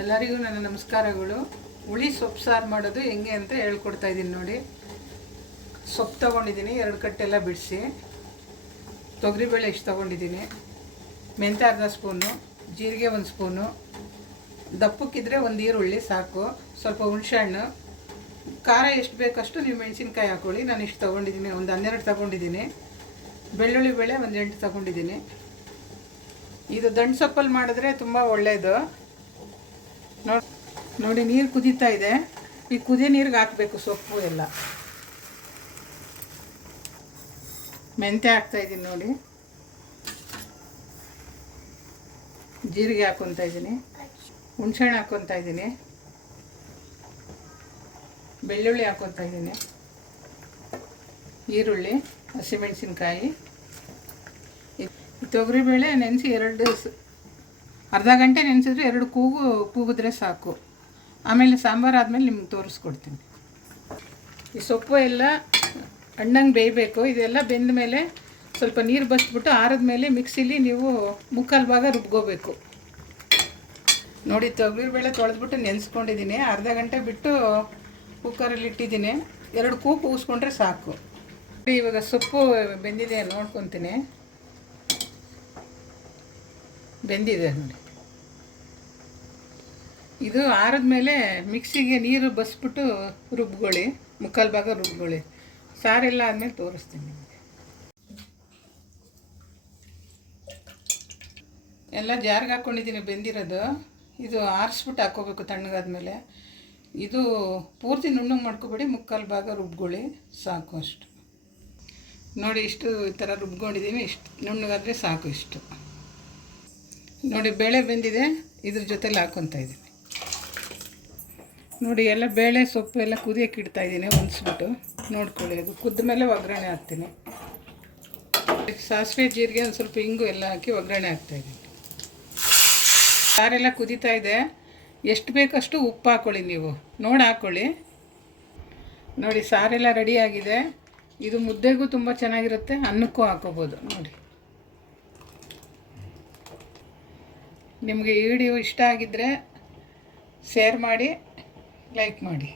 ಎಲ್ಲರಿಗೂ ನನ್ನ ನಮಸ್ಕಾರಗಳು. ಹುಳಿ ಸೊಪ್ಪು ಸಾರು ಮಾಡೋದು ಹೆಂಗೆ ಅಂತ ಹೇಳ್ಕೊಡ್ತಾ ಇದ್ದೀನಿ ನೋಡಿ. ಸೊಪ್ಪು ತೊಗೊಂಡಿದ್ದೀನಿ, 2 ಕಟ್ಟೆಲ್ಲ ಬಿಡಿಸಿ. ತೊಗರಿಬೇಳೆ ಇಷ್ಟು ತೊಗೊಂಡಿದ್ದೀನಿ, ಮೆಂತ್ಯ ಅರ್ಧ ಸ್ಪೂನು, ಜೀರಿಗೆ 1 ಸ್ಪೂನು, ದಪ್ಪಕ್ಕಿದ್ರೆ 1 ಈರುಳ್ಳಿ ಸಾಕು, ಸ್ವಲ್ಪ ಹುಣಸೆಹಣ್ಣು, ಖಾರ ಎಷ್ಟು ಬೇಕಷ್ಟು ನೀವು ಮೆಣಸಿನ್ಕಾಯಿ ಹಾಕೊಳ್ಳಿ. ನಾನು ಇಷ್ಟು ತೊಗೊಂಡಿದ್ದೀನಿ, ಒಂದು 12 ತೊಗೊಂಡಿದ್ದೀನಿ. ಬೆಳ್ಳುಳ್ಳಿ ಬೇಳೆ 1 8 ತೊಗೊಂಡಿದ್ದೀನಿ. ಇದು ದಂಟು ಸೊಪ್ಪಲ್ಲಿ ಮಾಡಿದ್ರೆ ತುಂಬ ಒಳ್ಳೆಯದು. ನೋಡಿ ನೀರು ಕುದೀತಾ ಇದೆ. ಈ ಕುದಿಯೋ ನೀರಿಗೆ ಹಾಕಬೇಕು ಸೊಪ್ಪು ಎಲ್ಲ. ಮೆಂತ್ಯ ಹಾಕ್ತಾಯಿದ್ದೀನಿ ನೋಡಿ, ಜೀರಿಗೆ ಹಾಕ್ಕೊತಾ ಇದ್ದೀನಿ, ಹುಣಸೆಹಣ್ಣು ಹಾಕ್ಕೊತಾ ಇದ್ದೀನಿ, ಬೆಳ್ಳುಳ್ಳಿ ಹಾಕ್ಕೊತಾ ಇದ್ದೀನಿ, ಈರುಳ್ಳಿ, ಹಸಿಮೆಣಸಿನ್ಕಾಯಿ. ತೊಗರಿಬೇಳೆ ನೆನೆಸಿ ಅರ್ಧ ಗಂಟೆ ನೆನೆಸಿದ್ರೆ 2 ಕೂಗಿದ್ರೆ ಸಾಕು. ಆಮೇಲೆ ಸಾಂಬಾರು ಆದಮೇಲೆ ನಿಮ್ಗೆ ತೋರಿಸ್ಕೊಡ್ತೀನಿ. ಈ ಸೊಪ್ಪು ಎಲ್ಲ ಹಣ್ಣಂಗೆ ಬೇಯಬೇಕು. ಇದೆಲ್ಲ ಬೆಂದ ಮೇಲೆ ಸ್ವಲ್ಪ ನೀರು ಬಸ್ಬಿಟ್ಟು ಆರಿದ ಮೇಲೆ ಮಿಕ್ಸಿಲಿ ನೀವು 3/4 ಭಾಗ ರುಬ್ಕೋಬೇಕು ನೋಡಿ. ತೊಗರಿಬೇಳೆ ತೊಳೆದ್ಬಿಟ್ಟು ನೆನೆಸ್ಕೊಂಡಿದ್ದೀನಿ, ಅರ್ಧ ಗಂಟೆ ಬಿಟ್ಟು ಕುಕ್ಕರಲ್ಲಿ ಇಟ್ಟಿದ್ದೀನಿ. 2 ಕೂಗಿಸ್ಕೊಂಡ್ರೆ ಸಾಕು. ಇವಾಗ ಸೊಪ್ಪು ಬೆಂದಿದೆ ನೋಡ್ಕೊತೀನಿ. ಬೆಂದಿದೆ ನೋಡಿ. ಇದು ಆರಿದ ಮೇಲೆ ಮಿಕ್ಸಿಗೆ ನೀರು ಬಸ್ಬಿಟ್ಟು ರುಬ್ಕೊಳ್ಳಿ, 3/4 ಭಾಗ ರುಬ್ಕೊಳ್ಳಿ. ಸಾರೆಲ್ಲ ಆದಮೇಲೆ ತೋರಿಸ್ತೀನಿ ನಿಮಗೆ. ಎಲ್ಲ ಜಾರ್ಗೆ ಹಾಕ್ಕೊಂಡಿದ್ದೀನಿ ಬೆಂದಿರೋದು. ಇದು ಆರಿಸ್ಬಿಟ್ಟು ಹಾಕ್ಕೋಬೇಕು ತಣ್ಣಗಾದ್ಮೇಲೆ. ಇದು ಪೂರ್ತಿ ನುಣ್ಣಗೆ ಮಾಡ್ಕೊಬೇಡಿ, 3/4 ಭಾಗ ರುಬ್ಕೊಳ್ಳಿ ಸಾಕು. ಅಷ್ಟು ನೋಡಿ, ಇಷ್ಟು ಈ ಥರ ರುಬ್ಕೊಂಡಿದ್ದೀನಿ. ಇಷ್ಟು ನುಣ್ಣಗಾದರೆ ಸಾಕು. ಇಷ್ಟು ನೋಡಿ, ಬೇಳೆ ಬೆಂದಿದೆ. ಇದ್ರ ಜೊತೆಲಿ ಹಾಕ್ಕೊತಾ ಇದ್ದೀನಿ ನೋಡಿ. ಎಲ್ಲ ಬೇಳೆ ಸೊಪ್ಪು ಎಲ್ಲ ಕುದಿಯೋಕೆ ಇಡ್ತಾಯಿದ್ದೀನಿ ಹೊಂದಿಸ್ಬಿಟ್ಟು. ನೋಡ್ಕೊಳ್ಳಿ, ಅದು ಕುದ್ದ ಮೇಲೆ ಒಗ್ಗರಣೆ ಹಾಕ್ತೀನಿ. ಸಾಸಿವೆ, ಜೀರಿಗೆ, ಒಂದು ಸ್ವಲ್ಪ ಇಂಗು ಎಲ್ಲ ಹಾಕಿ ಒಗ್ಗರಣೆ ಹಾಕ್ತಾಯಿದ್ದೀನಿ. ಸಾರೆಲ್ಲ ಕುದೀತಾ ಇದೆ. ಎಷ್ಟು ಬೇಕಷ್ಟು ಉಪ್ಪು ಹಾಕ್ಕೊಳ್ಳಿ, ನೀವು ನೋಡಿ ಹಾಕ್ಕೊಳ್ಳಿ. ನೋಡಿ, ಸಾರೆಲ್ಲ ರೆಡಿಯಾಗಿದೆ. ಇದು ಮುದ್ದೆಗೂ ತುಂಬ ಚೆನ್ನಾಗಿರುತ್ತೆ, ಅನ್ನಕ್ಕೂ ಹಾಕೋಬೋದು ನೋಡಿ. ನಿಮಗೆ ಈ ವಿಡಿಯೋ ಇಷ್ಟ ಆಗಿದ್ದರೆ ಶೇರ್ ಮಾಡಿ, ಲೈಕ್ ಮಾಡಿ.